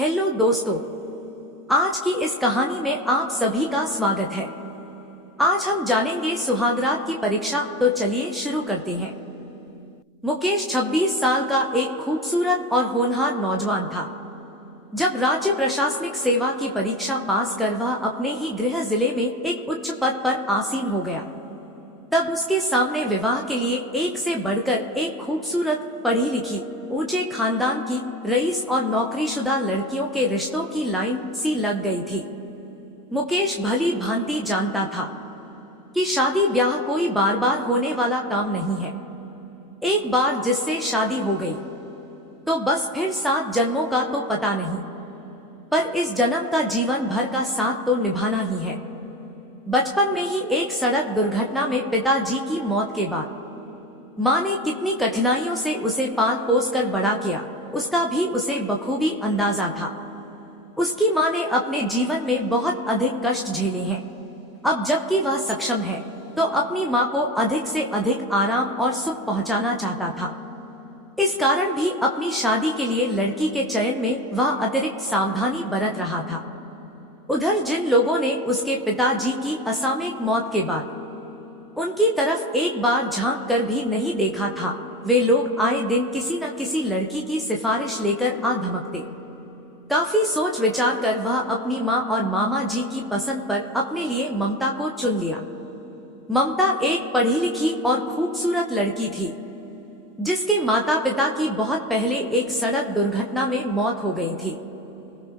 Hello दोस्तों, आज की इस कहानी में आप सभी का स्वागत है। आज हम जानेंगे सुहागरात की परीक्षा। तो चलिए शुरू करते हैं। मुकेश 26 साल का एक खूबसूरत और होनहार नौजवान था। जब राज्य प्रशासनिक सेवा की परीक्षा पास कर वह अपने ही गृह जिले में एक उच्च पद पर आसीन हो गया, तब उसके सामने विवाह के लिए एक से बढ़कर एक खूबसूरत, पढ़ी लिखी, ऊंचे खानदान की, रईस और नौकरीशुदा लड़कियों के रिश्तों की लाइन सी लग गई थी। मुकेश भली भांति जानता था कि शादी ब्याह कोई बार बार होने वाला काम नहीं है। एक बार जिससे शादी हो गई तो बस फिर 7 जन्मों का तो पता नहीं, पर इस जन्म का जीवन भर का साथ तो निभाना ही है। बचपन में ही एक सड़क दुर्घटना में पिताजी की मौत के बाद माँ ने कितनी कठिनाइयों से उसे पाल पोस कर बड़ा किया, उसका भी उसे बखूबी अंदाजा था। उसकी माँ ने अपने जीवन में बहुत अधिक कष्ट झेले हैं। अब जबकि वह सक्षम है तो अपनी माँ को अधिक से अधिक आराम और सुख पहुंचाना चाहता था। इस कारण भी अपनी शादी के लिए लड़की के चयन में वह अतिरिक्त सावधानी बरत रहा था। उधर जिन लोगों ने उसके पिताजी की असामयिक मौत के बाद उनकी तरफ एक बार झांक कर भी नहीं देखा था, वे लोग आए दिन किसी न किसी लड़की की सिफारिश लेकर आ धमकते। काफी सोच विचार कर वह अपनी माँ और मामा जी की पसंद पर अपने लिए ममता को चुन लिया। ममता एक पढ़ी लिखी और खूबसूरत लड़की थी, जिसके माता पिता की बहुत पहले एक सड़क दुर्घटना में मौत हो गई थी।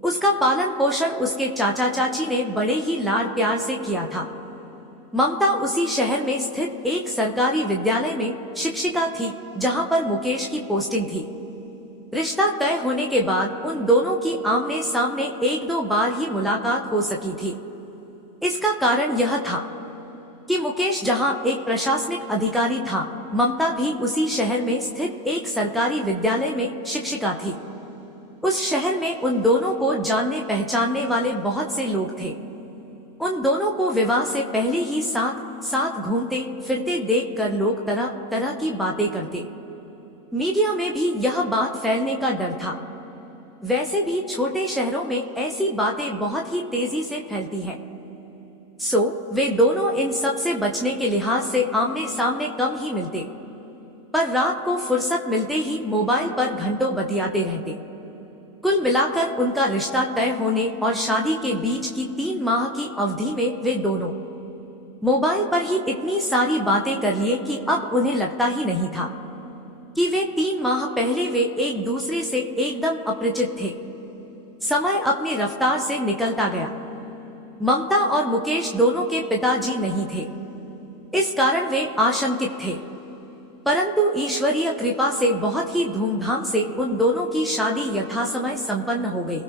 उसका पालन पोषण उसके चाचा चाची ने बड़े ही लाड प्यार से किया था। ममता उसी शहर में स्थित एक सरकारी विद्यालय में शिक्षिका थी, जहां पर मुकेश की पोस्टिंग थी। रिश्ता तय होने के बाद उन दोनों की आमने सामने 1-2 बार ही मुलाकात हो सकी थी। इसका कारण यह था कि मुकेश जहां एक प्रशासनिक अधिकारी था, ममता भी उसी शहर में स्थित एक सरकारी विद्यालय में शिक्षिका थी। उस शहर में उन दोनों को जानने पहचानने वाले बहुत से लोग थे। उन दोनों को विवाह से पहले ही साथ साथ घूमते फिरते देखकर लोग तरह तरह की बातें करते। मीडिया में भी यह बात फैलने का डर था। वैसे भी छोटे शहरों में ऐसी बातें बहुत ही तेजी से फैलती हैं। वे दोनों इन सब से बचने के लिहाज से आमने सामने कम ही मिलते, पर रात को फुर्सत मिलते ही मोबाइल पर घंटों बतियाते रहते। कुल मिलाकर उनका रिश्ता तय होने और शादी के बीच की 3 माह की अवधि में वे दोनों मोबाइल पर ही इतनी सारी बातें कर लिए कि अब उन्हें लगता ही नहीं था कि वे 3 माह पहले वे एक दूसरे से एकदम अपरिचित थे। समय अपनी रफ्तार से निकलता गया। ममता और मुकेश दोनों के पिताजी नहीं थे, इस कारण वे आशंकित थे, परंतु ईश्वरीय कृपा से बहुत ही धूमधाम से उन दोनों की शादी यथासमय संपन्न हो गई।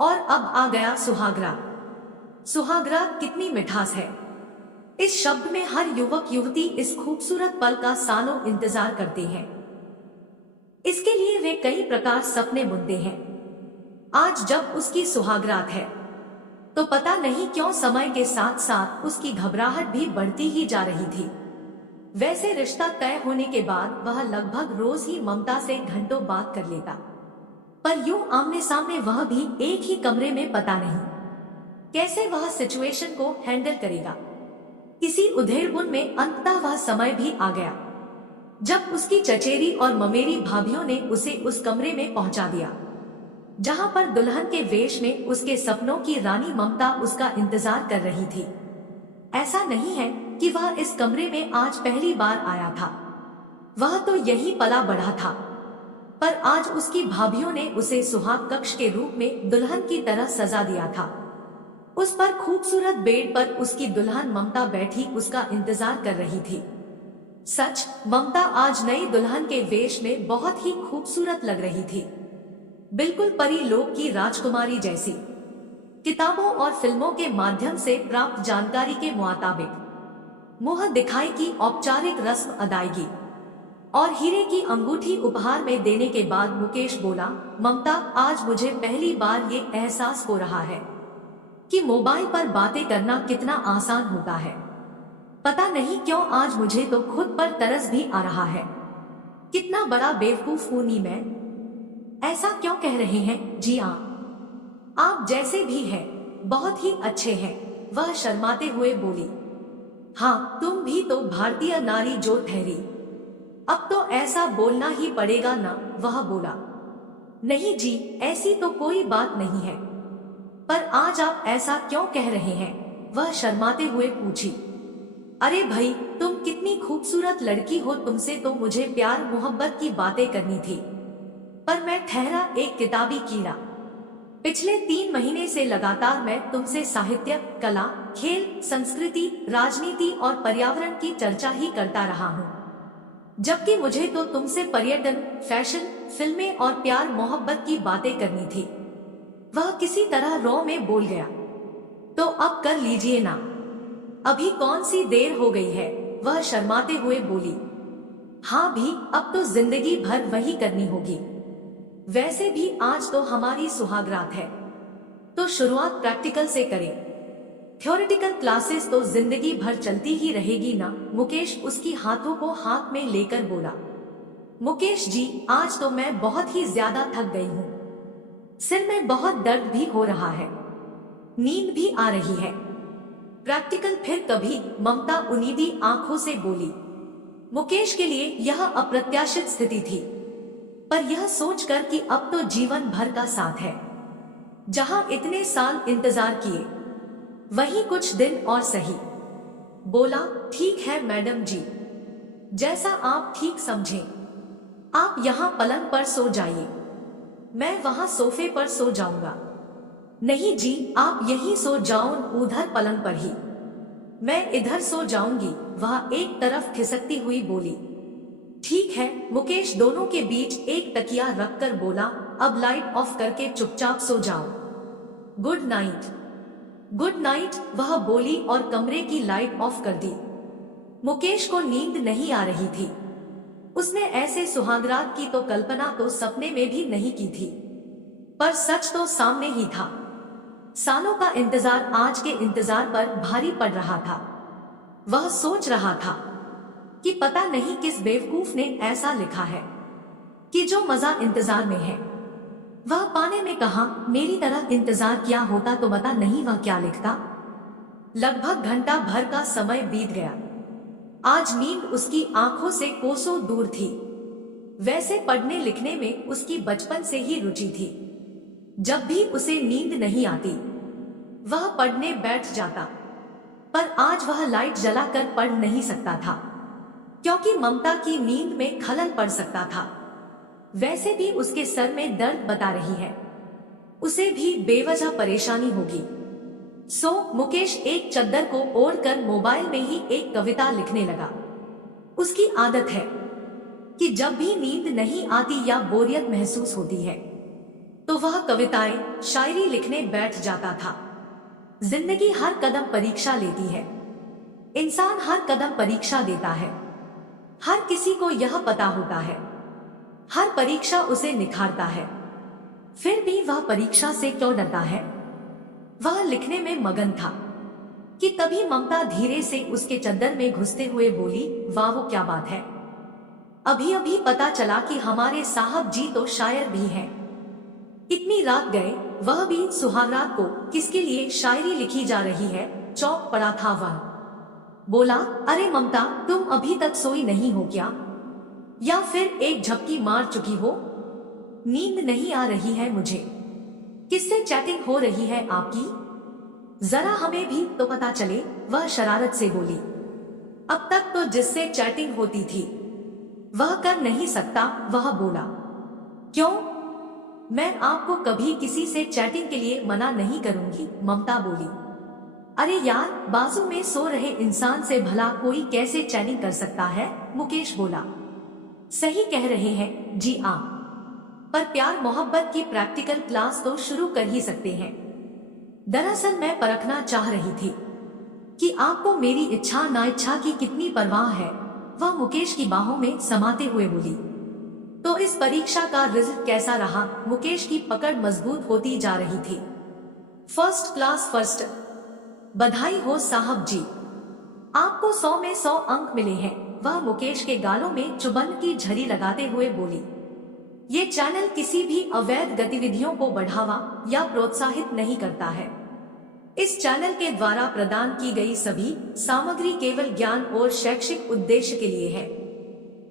और अब आ गया सुहागरात। सुहागरात कितनी मिठास है। इस शब्द में हर युवक युवती इस खूबसूरत पल का सालों इंतजार करते हैं। इसके लिए वे कई प्रकार सपने बुनते हैं। आज जब उसकी सुहागरात है तो पता नहीं क्यों समय के साथ साथ उसकी घबराहट भी बढ़ती ही जा रही थी। वैसे रिश्ता तय होने के बाद वह लगभग रोज ही ममता से घंटों बात कर लेता, पर यूं आमने सामने वह भी एक ही कमरे में पता नहीं कैसे वह सिचुएशन को हैंडल करेगा। इसी उधेड़बुन में अंततः वह समय भी आ गया जब उसकी चचेरी और ममेरी भाभियों ने उसे उस कमरे में पहुंचा दिया, जहां पर दुल्हन के वेश में उसके सपनों की रानी ममता उसका इंतजार कर रही थी। ऐसा नहीं है कि वह इस कमरे में आज पहली बार आया था, वह तो यही पला बढ़ा था, पर आज उसकी भाभियों ने उसे सुहाग कक्ष के रूप में दुल्हन की तरह सजा दिया था। उस पर खूबसूरत बेड पर उसकी दुल्हन ममता बैठी उसका इंतजार कर रही थी। सच, ममता आज नई दुल्हन के वेश में बहुत ही खूबसूरत लग रही थी, बिल्कुल परी लोक की राजकुमारी जैसी। किताबों और फिल्मों के माध्यम से प्राप्त जानकारी के मुताबिक मुंह दिखाई की औपचारिक रस्म अदायगी और हीरे की अंगूठी उपहार में देने के बाद मुकेश बोला, ममता, आज मुझे पहली बार ये एहसास हो रहा है कि मोबाइल पर बातें करना कितना आसान होता है। पता नहीं क्यों आज मुझे तो खुद पर तरस भी आ रहा है। कितना बड़ा बेवकूफ हूं नी मैं। ऐसा क्यों कह रहे हैं? जी हाँ, आप जैसे भी हैं बहुत ही अच्छे हैं, वह शर्माते हुए बोली। हाँ, तुम भी तो भारतीय नारी जो ठहरी, अब तो ऐसा बोलना ही पड़ेगा ना, वह बोला। नहीं जी, ऐसी तो कोई बात नहीं है, पर आज आप ऐसा क्यों कह रहे हैं, वह शर्माते हुए पूछी। अरे भाई, तुम कितनी खूबसूरत लड़की हो, तुमसे तो मुझे प्यार मोहब्बत की बातें करनी थी, पर मैं ठहरा एक किताबी कीड़ा। पिछले 3 महीने से लगातार मैं तुमसे साहित्य, कला, खेल, संस्कृति, राजनीति और पर्यावरण की चर्चा ही करता रहा हूँ, जबकि मुझे तो तुमसे पर्यटन, फैशन, फिल्में और प्यार मोहब्बत की बातें करनी थी। वह किसी तरह रो में बोल गया। तो अब कर लीजिए ना, अभी कौन सी देर हो गई है, वह शर्माते हुए बोली। हाँ भी, अब तो जिंदगी भर वही करनी होगी। वैसे भी आज तो हमारी सुहागरात है, तो शुरुआत प्रैक्टिकल से करें। थ्योरेटिकल क्लासेस तो जिंदगी भर चलती ही रहेगी ना, मुकेश उसकी हाथों को हाथ में लेकर बोला। मुकेश जी, आज तो मैं बहुत ही ज्यादा थक गई हूँ, सिर में बहुत दर्द भी हो रहा है, नींद भी आ रही है। प्रैक्टिकल फिर कभी, ममता उनीदी आंखों से बोली। मुकेश के लिए यह अप्रत्याशित स्थिति थी, पर यह सोचकर कि अब तो जीवन भर का साथ है, जहां इतने साल इंतजार किए, वही कुछ दिन और सही। बोला, ठीक है मैडम जी, जैसा आप ठीक समझें। आप यहाँ पलंग पर सो जाइए, मैं वहां सोफे पर सो जाऊंगा। नहीं जी, आप यहीं सो जाओ, उधर पलंग पर ही, मैं इधर सो जाऊंगी, वह एक तरफ खिसकती हुई बोली। ठीक है, मुकेश दोनों के बीच एक तकिया रखकर बोला। अब लाइट ऑफ करके चुपचाप सो जाओ। Good night. गुड नाइट, वह बोली और कमरे की लाइट ऑफ कर दी। मुकेश को नींद नहीं आ रही थी। उसने ऐसे सुहागरात की तो कल्पना तो सपने में भी नहीं की थी, पर सच तो सामने ही था। सालों का इंतजार आज के इंतजार पर भारी पड़ रहा था। वह सोच रहा था कि पता नहीं किस बेवकूफ ने ऐसा लिखा है कि जो मजा इंतजार में है वह पाने में कहां। मेरी तरह इंतजार किया होता तो पता नहीं वह क्या लिखता। लगभग घंटा भर का समय बीत गया। आज नींद उसकी आंखों से कोसों दूर थी। वैसे पढ़ने लिखने में उसकी बचपन से ही रुचि थी। जब भी उसे नींद नहीं आती वह पढ़ने बैठ जाता, पर आज वह लाइट जलाकर पढ़ नहीं सकता था, क्योंकि ममता की नींद में खलल पड़ सकता था। वैसे भी उसके सर में दर्द बता रही है, उसे भी बेवजह परेशानी होगी। सो मुकेश एक चद्दर को ओढ़कर मोबाइल में ही एक कविता लिखने लगा। उसकी आदत है कि जब भी नींद नहीं आती या बोरियत महसूस होती है तो वह कविताएं, शायरी लिखने बैठ जाता था। जिंदगी हर कदम परीक्षा लेती है। इंसान हर कदम परीक्षा देता है। हर किसी को यह पता होता है। हर परीक्षा उसे निखारता है। फिर भी वह परीक्षा से क्यों डरता है? वह लिखने में मगन था कि तभी ममता धीरे से उसके चद्दर में घुसते हुए बोली, वाह वो क्या बात है, अभी अभी पता चला कि हमारे साहब जी तो शायर भी हैं। इतनी रात गए, वह भी सुहागरात को किसके लिए शायरी लिखी जा रही है। चौंक पड़ा था वह। बोला, अरे ममता, तुम अभी तक सोई नहीं हो क्या, या फिर एक झपकी मार चुकी हो? नींद नहीं आ रही है मुझे। किससे चैटिंग हो रही है आपकी? जरा हमें भी तो पता चले, वह शरारत से बोली। अब तक तो जिससे चैटिंग होती थी वह कर नहीं सकता, वह बोला। क्यों? मैं आपको कभी किसी से चैटिंग के लिए मना नहीं करूंगी, ममता बोली। अरे यार, बाजू में सो रहे इंसान से भला कोई कैसे चैटिंग कर सकता है, मुकेश बोला। सही कह रहे हैं जी आप, पर प्यार मोहब्बत की प्रैक्टिकल क्लास तो शुरू कर ही सकते हैं। दरअसल मैं परखना चाह रही थी कि आपको मेरी इच्छा ना इच्छा की कितनी परवाह है, वह मुकेश की बाहों में समाते हुए बोली। तो इस परीक्षा का रिजल्ट कैसा रहा? मुकेश की पकड़ मजबूत होती जा रही थी। First class first. बधाई हो साहब जी, आपको 100 में 100 अंक मिले हैं, वह मुकेश के गालों में चुबन की झड़ी लगाते हुए बोली। ये चैनल किसी भी अवैध गतिविधियों को बढ़ावा या प्रोत्साहित नहीं करता है। इस चैनल के द्वारा प्रदान की गई सभी सामग्री केवल ज्ञान और शैक्षिक उद्देश्य के लिए है।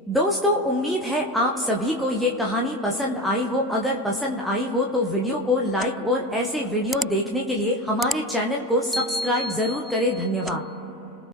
दोस्तों, उम्मीद है आप सभी को ये कहानी पसंद आई हो। अगर पसंद आई हो तो वीडियो को लाइक और ऐसे वीडियो देखने के लिए हमारे चैनल को सब्सक्राइब जरूर करें। धन्यवाद।